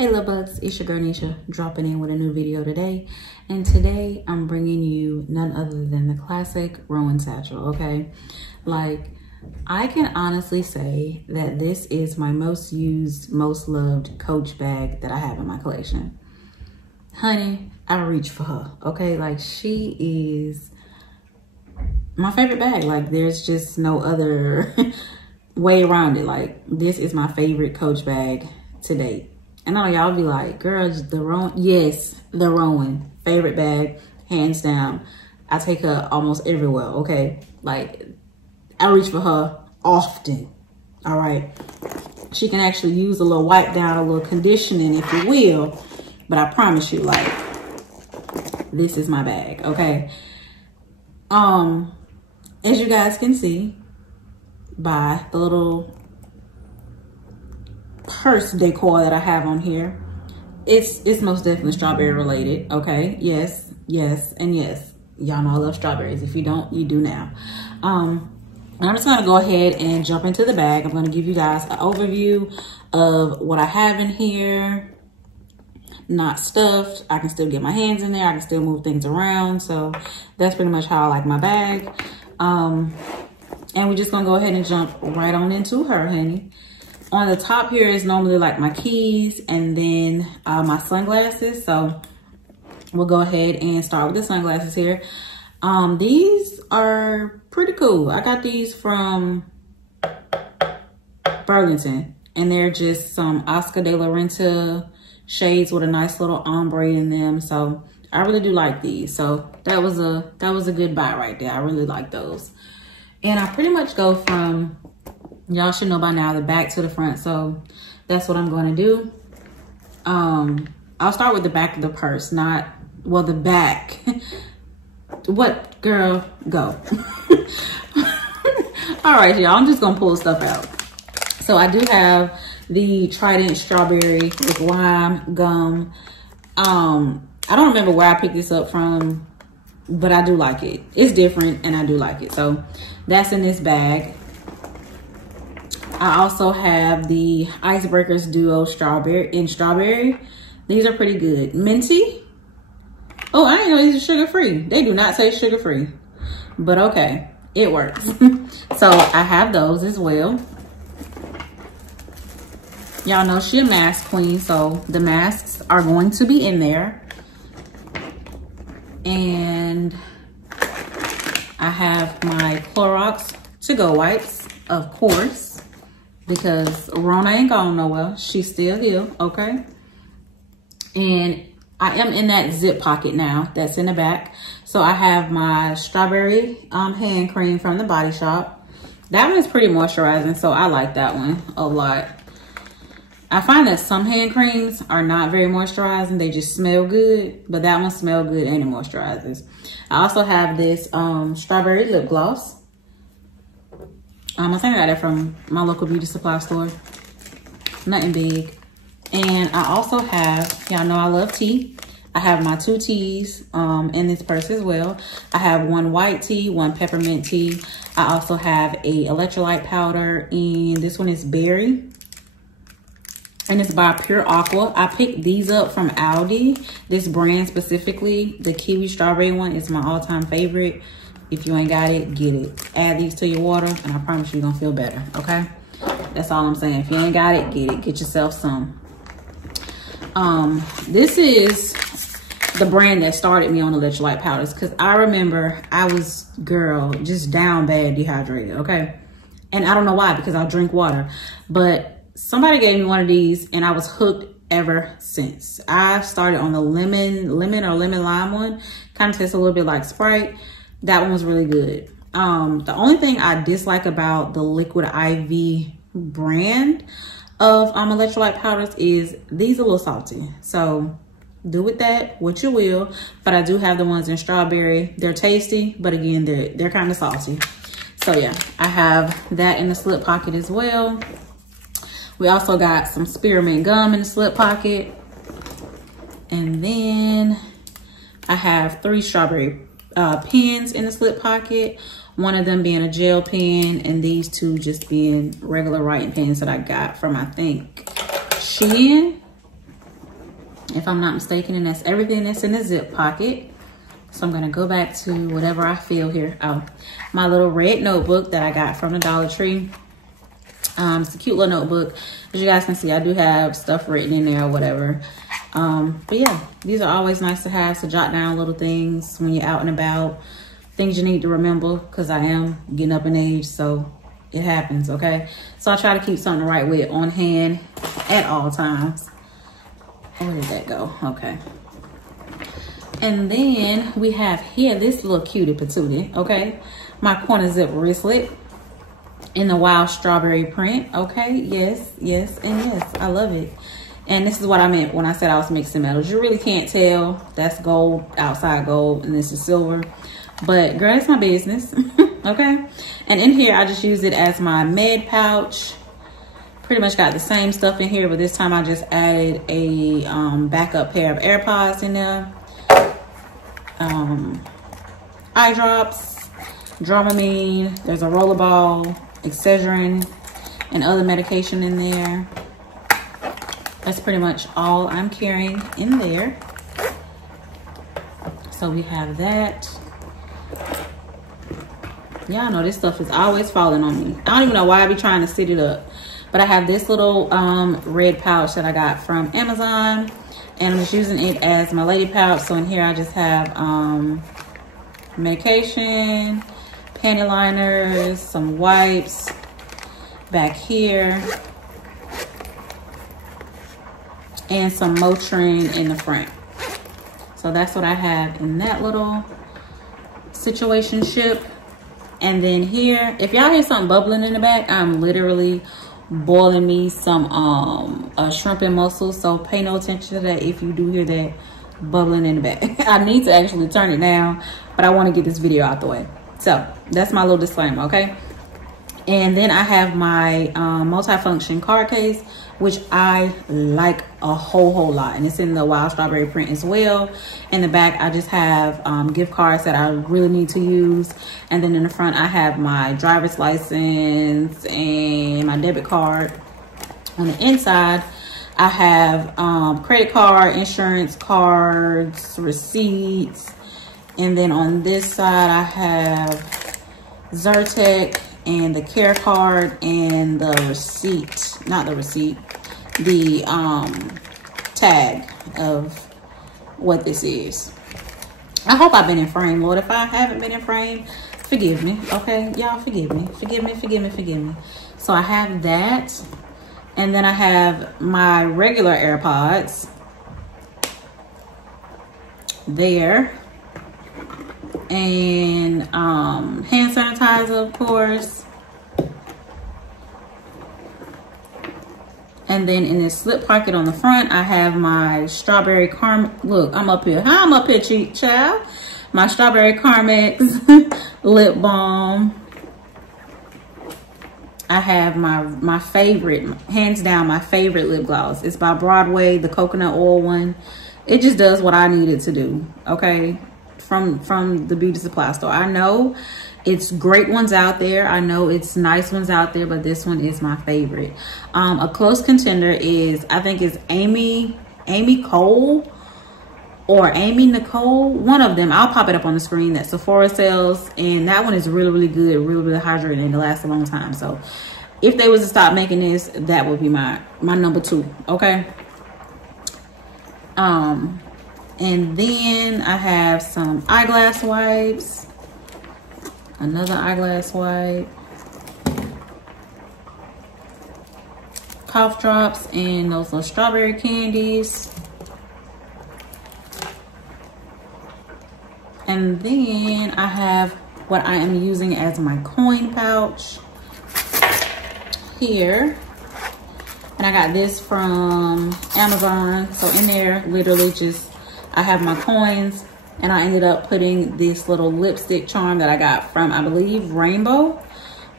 Hey love bugs, it's your girl Nisha dropping in with a new video today. And today I'm bringing you none other than the classic Rowan Satchel, okay? Like, I can honestly say that this is my most used, most loved Coach bag that I have in my collection. Honey, I reach for her, okay? Like, she is my favorite bag. Like, there's just no other way around it. Like, this is my favorite Coach bag to date. And I know y'all be like, girl, the Rowan. Yes, the Rowan. Favorite bag, hands down. I take her almost everywhere, okay? Like, I reach for her often, all right? She can actually use a little wipe down, a little conditioning, if you will. But I promise you, like, this is my bag, okay? As you guys can see by the little purse decor that I have on here, it's most definitely strawberry related, okay? Yes, and yes. Y'all know I love strawberries. If you don't, you do now. I'm just gonna go ahead and jump into the bag. I'm gonna give you guys an overview of what I have in here. Not stuffed. I can still get my hands in there. I can still move things around. So that's pretty much how I like my bag. And we're just gonna go ahead and jump right on into her, honey. On the top here is normally like my keys and then my sunglasses. So we'll go ahead and start with the sunglasses here. These are pretty cool. I got these from Burlington and they're just some Oscar de la Renta shades with a nice little ombre in them. So I really do like these. So that was a good buy right there. I really like those. And I pretty much go from, y'all should know by now, the back to the front. So that's what I'm going to do. I'll start with the back of the purse, not, well, the back. What, girl, go. All right, y'all, I'm just going to pull stuff out. So I do have the Trident Strawberry with lime gum. I don't remember where I picked this up from, but I do like it. It's different and I do like it. So that's in this bag. I also have the Icebreakers Duo Strawberry. These are pretty good. Minty. Oh, I didn't know these are sugar-free. They do not say sugar-free, but okay, it works. So I have those as well. Y'all know she a mask queen, so the masks are going to be in there. And I have my Clorox to-go wipes, of course, because Rona ain't gone nowhere. She's still here, okay? And I am in that zip pocket now that's in the back. So I have my strawberry hand cream from the Body Shop. That one's pretty moisturizing, so I like that one a lot. I find that some hand creams are not very moisturizing. They just smell good, but that one smells good and it moisturizes. I also have this strawberry lip gloss. I think I got it from my local beauty supply store. Nothing big. And I also have, y'all know I love tea. I have my 2 teas in this purse as well. I have one white tea, one peppermint tea. I also have a electrolyte powder, and this one is berry. And it's by Pure Aqua. I picked these up from Aldi. This brand specifically, the kiwi strawberry one, is my all-time favorite. If you ain't got it, get it. Add these to your water, and I promise you're gonna feel better, okay? That's all I'm saying. If you ain't got it, get it. Get yourself some. This is the brand that started me on electrolyte powders, because I remember I was, girl, just down bad dehydrated, okay? And I don't know why, because I drink water. But somebody gave me one of these, and I was hooked ever since. I've started on the lemon or lemon lime one. Kind of tastes a little bit like Sprite. That one was really good. The only thing I dislike about the Liquid IV brand of electrolyte powders is these are a little salty. So do with that what you will. But I do have the ones in strawberry. They're tasty, but again, they're kind of salty. So yeah, I have that in the slip pocket as well. We also got some spearmint gum in the slip pocket. And then I have 3 strawberry pens in the slip pocket. One of them being a gel pen, and these 2 just being regular writing pens that I got from, I think, Shein. if I'm not mistaken, and that's everything that's in the zip pocket. So I'm gonna go back to whatever I feel here. Oh, my little red notebook that I got from the Dollar Tree. It's a cute little notebook. As you guys can see, I do have stuff written in there or whatever. But yeah, these are always nice to have, to jot down little things when you're out and about, things you need to remember, because I am getting up in age, so it happens, okay? So I try to keep something the right way on hand at all times. Where did that go? Okay. And then we have here this little cutie patootie, okay? My corner zip wristlet in the wild strawberry print, okay? Yes, yes, and yes, I love it. And this is what I meant when I said I was mixing metals. You really can't tell. That's gold, outside gold, and this is silver. But girl, it's my business, okay? And in here, I just use it as my med pouch. Pretty much got the same stuff in here, but this time I just added a backup pair of AirPods in there. Eye drops, Dramamine, there's a rollerball, Excedrin, and other medication in there. That's pretty much all I'm carrying in there. So we have that. Y'all know this stuff is always falling on me. I don't even know why I be trying to sit it up. But I have this little red pouch that I got from Amazon. And I'm just using it as my lady pouch. So in here I just have medication, panty liners, some wipes back here, and some Motrin in the front. So that's what I have in that little situationship. And then here, if y'all hear something bubbling in the back, I'm literally boiling me some shrimp and mussels. So pay no attention to that if you do hear that bubbling in the back. I need to actually turn it down, but I want to get this video out the way. So that's my little disclaimer, okay? And then I have my multifunction card case, which I like a whole lot. And it's in the wild strawberry print as well. In the back, I just have gift cards that I really need to use. And then in the front, I have my driver's license and my debit card. On the inside, I have credit card, insurance cards, receipts. And then on this side, I have Zyrtec and the care card and the receipt, not the receipt, the tag of what this is. I hope I've been in frame, Lord. If I haven't been in frame, forgive me, okay? Y'all forgive me, forgive me, forgive me, forgive me. So I have that, and then I have my regular AirPods there, and hand sanitizer, of course. And then in this slip pocket on the front, I have my strawberry Carmex. Look, I'm up here. How I'm up here, cheap child? My strawberry Carmex lip balm. I have my favorite, hands down, my favorite lip gloss. It's by Broadway, the coconut oil one. It just does what I need it to do, okay? From the beauty supply store. I know it's great ones out there. I know it's nice ones out there, but this one is my favorite. A close contender is, I think it's Amy Cole or Amy Nicole. One of them. I'll pop it up on the screen that Sephora sells, and that one is really good, really hydrating, and it lasts a long time. So if they was to stop making this, that would be my number 2. Okay. And then I have some eyeglass wipes, another eyeglass wipe, cough drops, and those little strawberry candies. And then I have what I am using as my coin pouch here. And I got this from Amazon. So in there, literally just, I have my coins, and I ended up putting this little lipstick charm that I got from, I believe, Rainbow,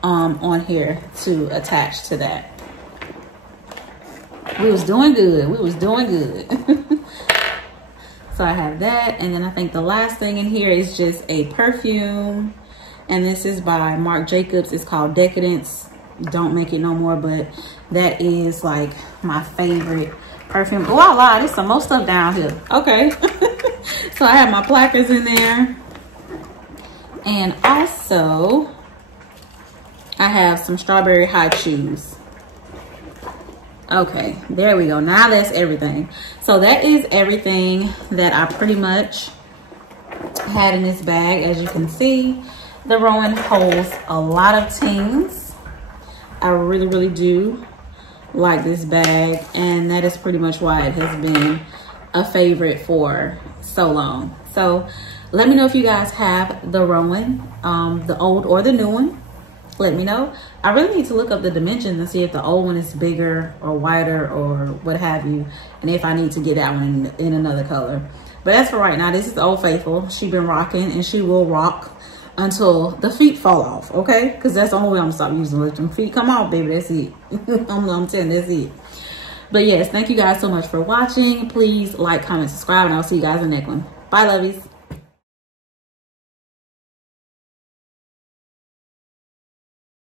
on here to attach to that. We was doing good. We was doing good. So I have that. And then I think the last thing in here is just a perfume. And this is by Marc Jacobs. It's called Decadence. Don't make it no more, but that is like my favorite perfume. Oh, I lied. There's some more stuff down here. Okay. So I have my placards in there. And also, I have some strawberry high chews. Okay, there we go. Now that's everything. So that is everything that I pretty much had in this bag. As you can see, the Rowan holds a lot of things. I really, really do like this bag, and that is pretty much why it has been a favorite for so long. So let me know if you guys have the Rowan, the old or the new one. Let me know. I really need to look up the dimensions and see if the old one is bigger or wider or what have you, and if I need to get that one in another color. But as for right now, this is Old Faithful. She's been rocking, and she will rock until the feet fall off, okay? Because that's the only way I'm gonna stop using them. Let them feet come off, baby. That's it. I'm telling you, that's it. But yes, thank you guys so much for watching. Please like, comment, subscribe, and I'll see you guys in the next one. Bye, lovies.